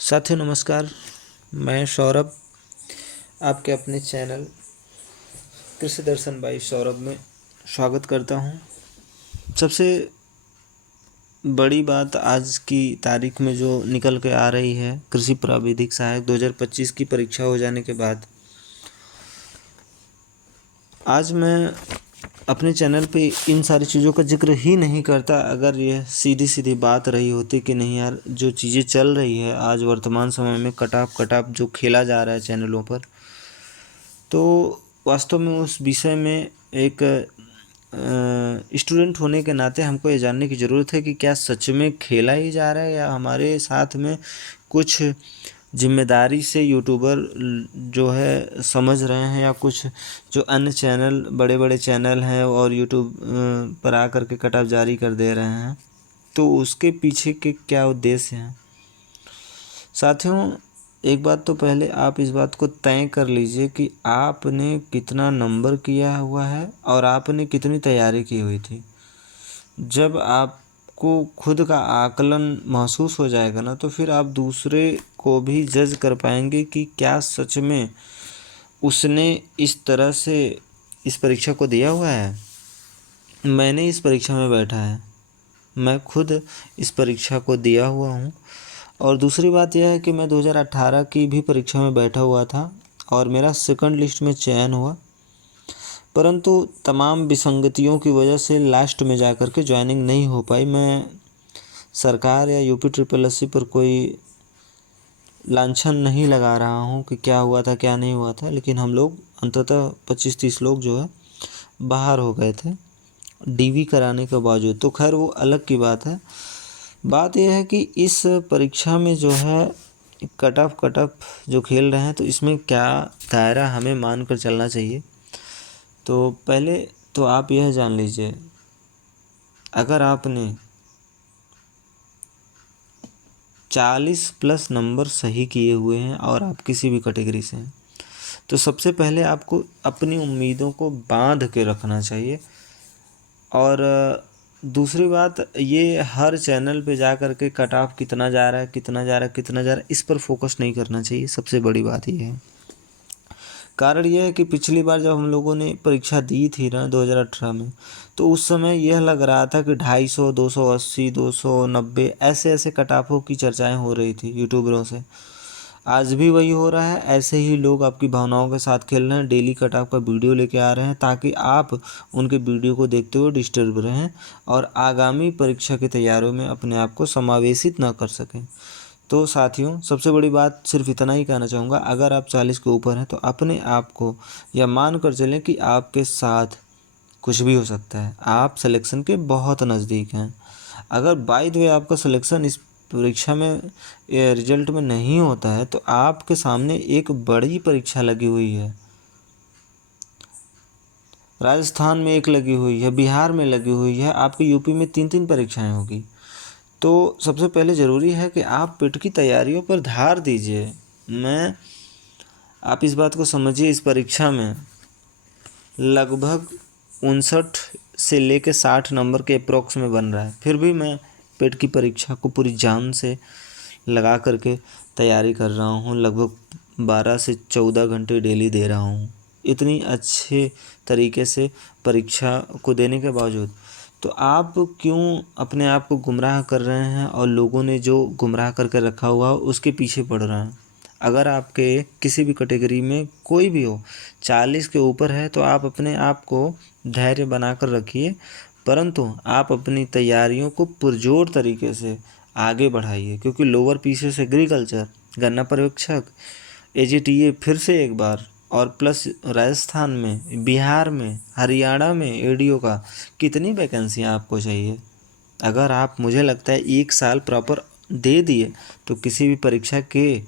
साथियों नमस्कार। मैं सौरभ आपके अपने चैनल कृषि दर्शन बाई सौरभ में स्वागत करता हूं। सबसे बड़ी बात आज की तारीख में जो निकल के आ रही है, कृषि प्राविधिक सहायक 2025 की परीक्षा हो जाने के बाद आज मैं अपने चैनल पे इन सारी चीज़ों का जिक्र ही नहीं करता अगर यह सीधी सीधी बात रही होती कि नहीं यार, जो चीज़ें चल रही है आज वर्तमान समय में कटाप जो खेला जा रहा है चैनलों पर, तो वास्तव में उस विषय में एक स्टूडेंट होने के नाते हमको ये जानने की ज़रूरत है कि क्या सच में खेला ही जा रहा है या हमारे साथ में कुछ जिम्मेदारी से यूट्यूबर जो है समझ रहे हैं, या कुछ जो अन्य चैनल बड़े बड़े चैनल हैं और यूट्यूब पर आकर के कट ऑफ जारी कर दे रहे हैं, तो उसके पीछे के क्या उद्देश्य हैं। साथियों, एक बात तो पहले आप इस बात को तय कर लीजिए कि आपने कितना नंबर किया हुआ है और आपने कितनी तैयारी की हुई थी। जब आपको खुद का आकलन महसूस हो जाएगा ना, तो फिर आप दूसरे को भी जज कर पाएंगे कि क्या सच में उसने इस तरह से इस परीक्षा को दिया हुआ है। मैंने इस परीक्षा में बैठा है, मैं खुद इस परीक्षा को दिया हुआ हूँ। और दूसरी बात यह है कि मैं 2018 की भी परीक्षा में बैठा हुआ था और मेरा सेकंड लिस्ट में चयन हुआ, परंतु तमाम विसंगतियों की वजह से लास्ट में जाकर के ज्वाइनिंग नहीं हो पाई। मैं सरकार या यूपी ट्रिपल एस सी पर कोई लांछन नहीं लगा रहा हूँ कि क्या हुआ था क्या नहीं हुआ था, लेकिन हम लोग अंततः 25-30 लोग जो है बाहर हो गए थे डीवी कराने के बावजूद। तो खैर वो अलग की बात है। बात यह है कि इस परीक्षा में जो है कट ऑफ जो खेल रहे हैं, तो इसमें क्या दायरा हमें मान कर चलना चाहिए। तो पहले तो आप यह जान लीजिए, अगर आपने 40+ नंबर सही किए हुए हैं और आप किसी भी कैटेगरी से हैं, तो सबसे पहले आपको अपनी उम्मीदों को बांध के रखना चाहिए। और दूसरी बात, ये हर चैनल पे जा कर के कट ऑफ कितना जा रहा है कितना जा रहा है कितना जा रहा है, इस पर फोकस नहीं करना चाहिए। सबसे बड़ी बात ये है। कारण यह है कि पिछली बार जब हम लोगों ने परीक्षा दी थी ना 2018 में, तो उस समय यह लग रहा था कि 250, 280, 290 ऐसे ऐसे कट ऑफों की चर्चाएँ हो रही थी यूट्यूबरों से। आज भी वही हो रहा है। ऐसे ही लोग आपकी भावनाओं के साथ खेल रहे हैं, डेली कट ऑफ का वीडियो लेके आ रहे हैं ताकि आप उनके वीडियो को देखते हुए डिस्टर्ब रहें और आगामी परीक्षा की तैयारियों में अपने आप को समावेशित ना कर सकें। तो साथियों, सबसे बड़ी बात सिर्फ इतना ही कहना चाहूँगा, अगर आप 40 के ऊपर हैं तो अपने आप को यह मान कर चलें कि आपके साथ कुछ भी हो सकता है। आप सिलेक्शन के बहुत नज़दीक हैं। अगर बाय द वे आपका सिलेक्शन इस परीक्षा में रिजल्ट में नहीं होता है, तो आपके सामने एक बड़ी परीक्षा लगी हुई है। राजस्थान में एक लगी हुई है, बिहार में लगी हुई है, आपके यूपी में 3-3 परीक्षाएं होगी। तो सबसे पहले ज़रूरी है कि आप पिट की तैयारियों पर ध्यान दीजिए। आप इस बात को समझिए, इस परीक्षा में लगभग 59 से लेके 60 नंबर के अप्रोक्स में बन रहा है। फिर भी मैं पेट की परीक्षा को पूरी जान से लगा करके तैयारी कर रहा हूँ। लगभग 12 से 14 घंटे डेली दे रहा हूँ, इतनी अच्छे तरीके से परीक्षा को देने के बावजूद। तो आप क्यों अपने आप को गुमराह कर रहे हैं और लोगों ने जो गुमराह करके रखा हुआ उसके पीछे पड़ रहे हैं। अगर आपके किसी भी कैटेगरी में कोई भी हो 40 के ऊपर है, तो आप अपने आप को धैर्य बनाकर रखिए, परंतु आप अपनी तैयारियों को पुरजोर तरीके से आगे बढ़ाइए। क्योंकि लोअर पीसीएस एग्रीकल्चर, गन्ना पर्यवेक्षक, एजीटीए फिर से एक बार, और प्लस राजस्थान में, बिहार में, हरियाणा में एडीओ का कितनी वैकेंसियाँ आपको चाहिए। अगर आप, मुझे लगता है 1 साल प्रॉपर दे दिए तो किसी भी परीक्षा के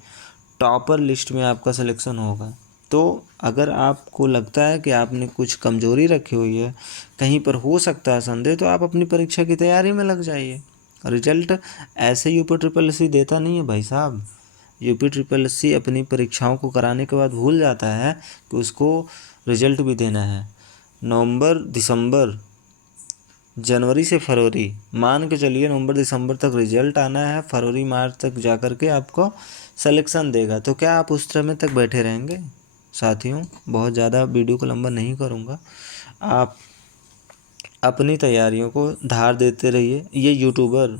टॉपर लिस्ट में आपका सिलेक्शन होगा। तो अगर आपको लगता है कि आपने कुछ कमज़ोरी रखी हुई है, कहीं पर हो सकता है संदेह, तो आप अपनी परीक्षा की तैयारी में लग जाइए। रिजल्ट ऐसे यूपी ट्रिपल एस सी देता नहीं है भाई साहब। यूपी ट्रिपल एस सी अपनी परीक्षाओं को कराने के बाद भूल जाता है कि उसको रिजल्ट भी देना है। नवंबर दिसंबर जनवरी से फरवरी, मान के चलिए नवंबर दिसंबर तक रिजल्ट आना है, फरवरी मार्च तक जा कर के आपको सिलेक्शन देगा। तो क्या आप उस समय तक बैठे रहेंगे? साथियों, बहुत ज़्यादा वीडियो को लंबा नहीं करूँगा, आप अपनी तैयारियों को धार देते रहिए। ये यूट्यूबर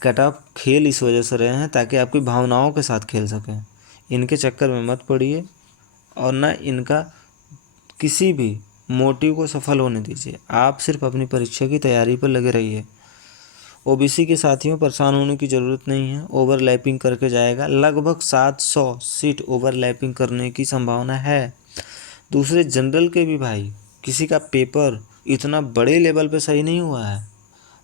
कट ऑफ खेल इस वजह से रहे हैं ताकि आपकी भावनाओं के साथ खेल सकें। इनके चक्कर में मत पड़िए और ना इनका किसी भी मोटिव को सफल होने दीजिए। आप सिर्फ अपनी परीक्षा की तैयारी पर लगे रहिए। ओबीसी के साथियों, परेशान होने की ज़रूरत नहीं है, ओवरलैपिंग करके जाएगा। लगभग 700 सीट ओवरलैपिंग करने की संभावना है। दूसरे जनरल के भी भाई, किसी का पेपर इतना बड़े लेवल पे सही नहीं हुआ है,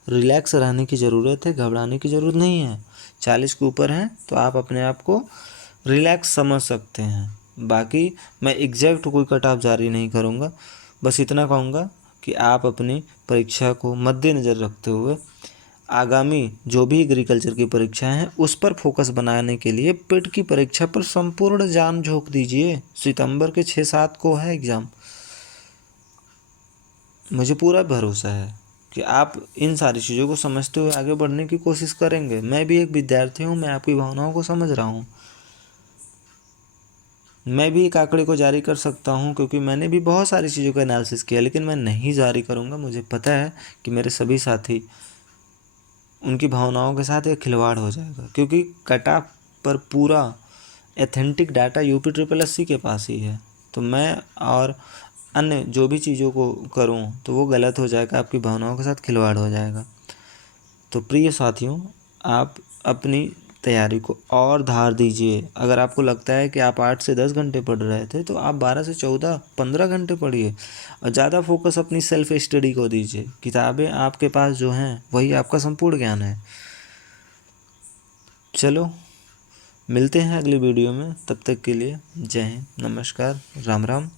रिलैक्स रहने की ज़रूरत है, घबराने की ज़रूरत नहीं है। 40 के ऊपर हैं तो आप अपने आप को रिलैक्स समझ सकते हैं। बाकी मैं एग्जैक्ट कोई कट ऑफ जारी नहीं करूँगा, बस इतना कहूँगा कि आप अपनी परीक्षा को मद्देनज़र रखते हुए आगामी जो भी एग्रीकल्चर की परीक्षाएं हैं उस पर फोकस बनाने के लिए पिट की परीक्षा पर संपूर्ण जान झोंक दीजिए। सितंबर के 6-7 को है एग्ज़ाम। मुझे पूरा भरोसा है कि आप इन सारी चीज़ों को समझते हुए आगे बढ़ने की कोशिश करेंगे। मैं भी एक विद्यार्थी हूँ, मैं आपकी भावनाओं को समझ रहा हूँ। मैं भी एक आंकड़े को जारी कर सकता हूँ क्योंकि मैंने भी बहुत सारी चीज़ों का एनालिसिस किया, लेकिन मैं नहीं जारी करूँगा। मुझे पता है कि मेरे सभी साथी, उनकी भावनाओं के साथ एक खिलवाड़ हो जाएगा, क्योंकि कट ऑफ पर पूरा authentic data UP triple SC के पास ही है। तो मैं और अन्य जो भी चीज़ों को करूं तो वो गलत हो जाएगा, आपकी भावनाओं के साथ खिलवाड़ हो जाएगा। तो प्रिय साथियों, आप अपनी तैयारी को और धार दीजिए। अगर आपको लगता है कि आप 8 से 10 घंटे पढ़ रहे थे तो आप 12 से 14-15 घंटे पढ़िए और ज़्यादा फोकस अपनी सेल्फ स्टडी को दीजिए। किताबें आपके पास जो हैं वही आपका संपूर्ण ज्ञान है। चलो, मिलते हैं अगली वीडियो में, तब तक के लिए जय हिंद, नमस्कार, राम राम।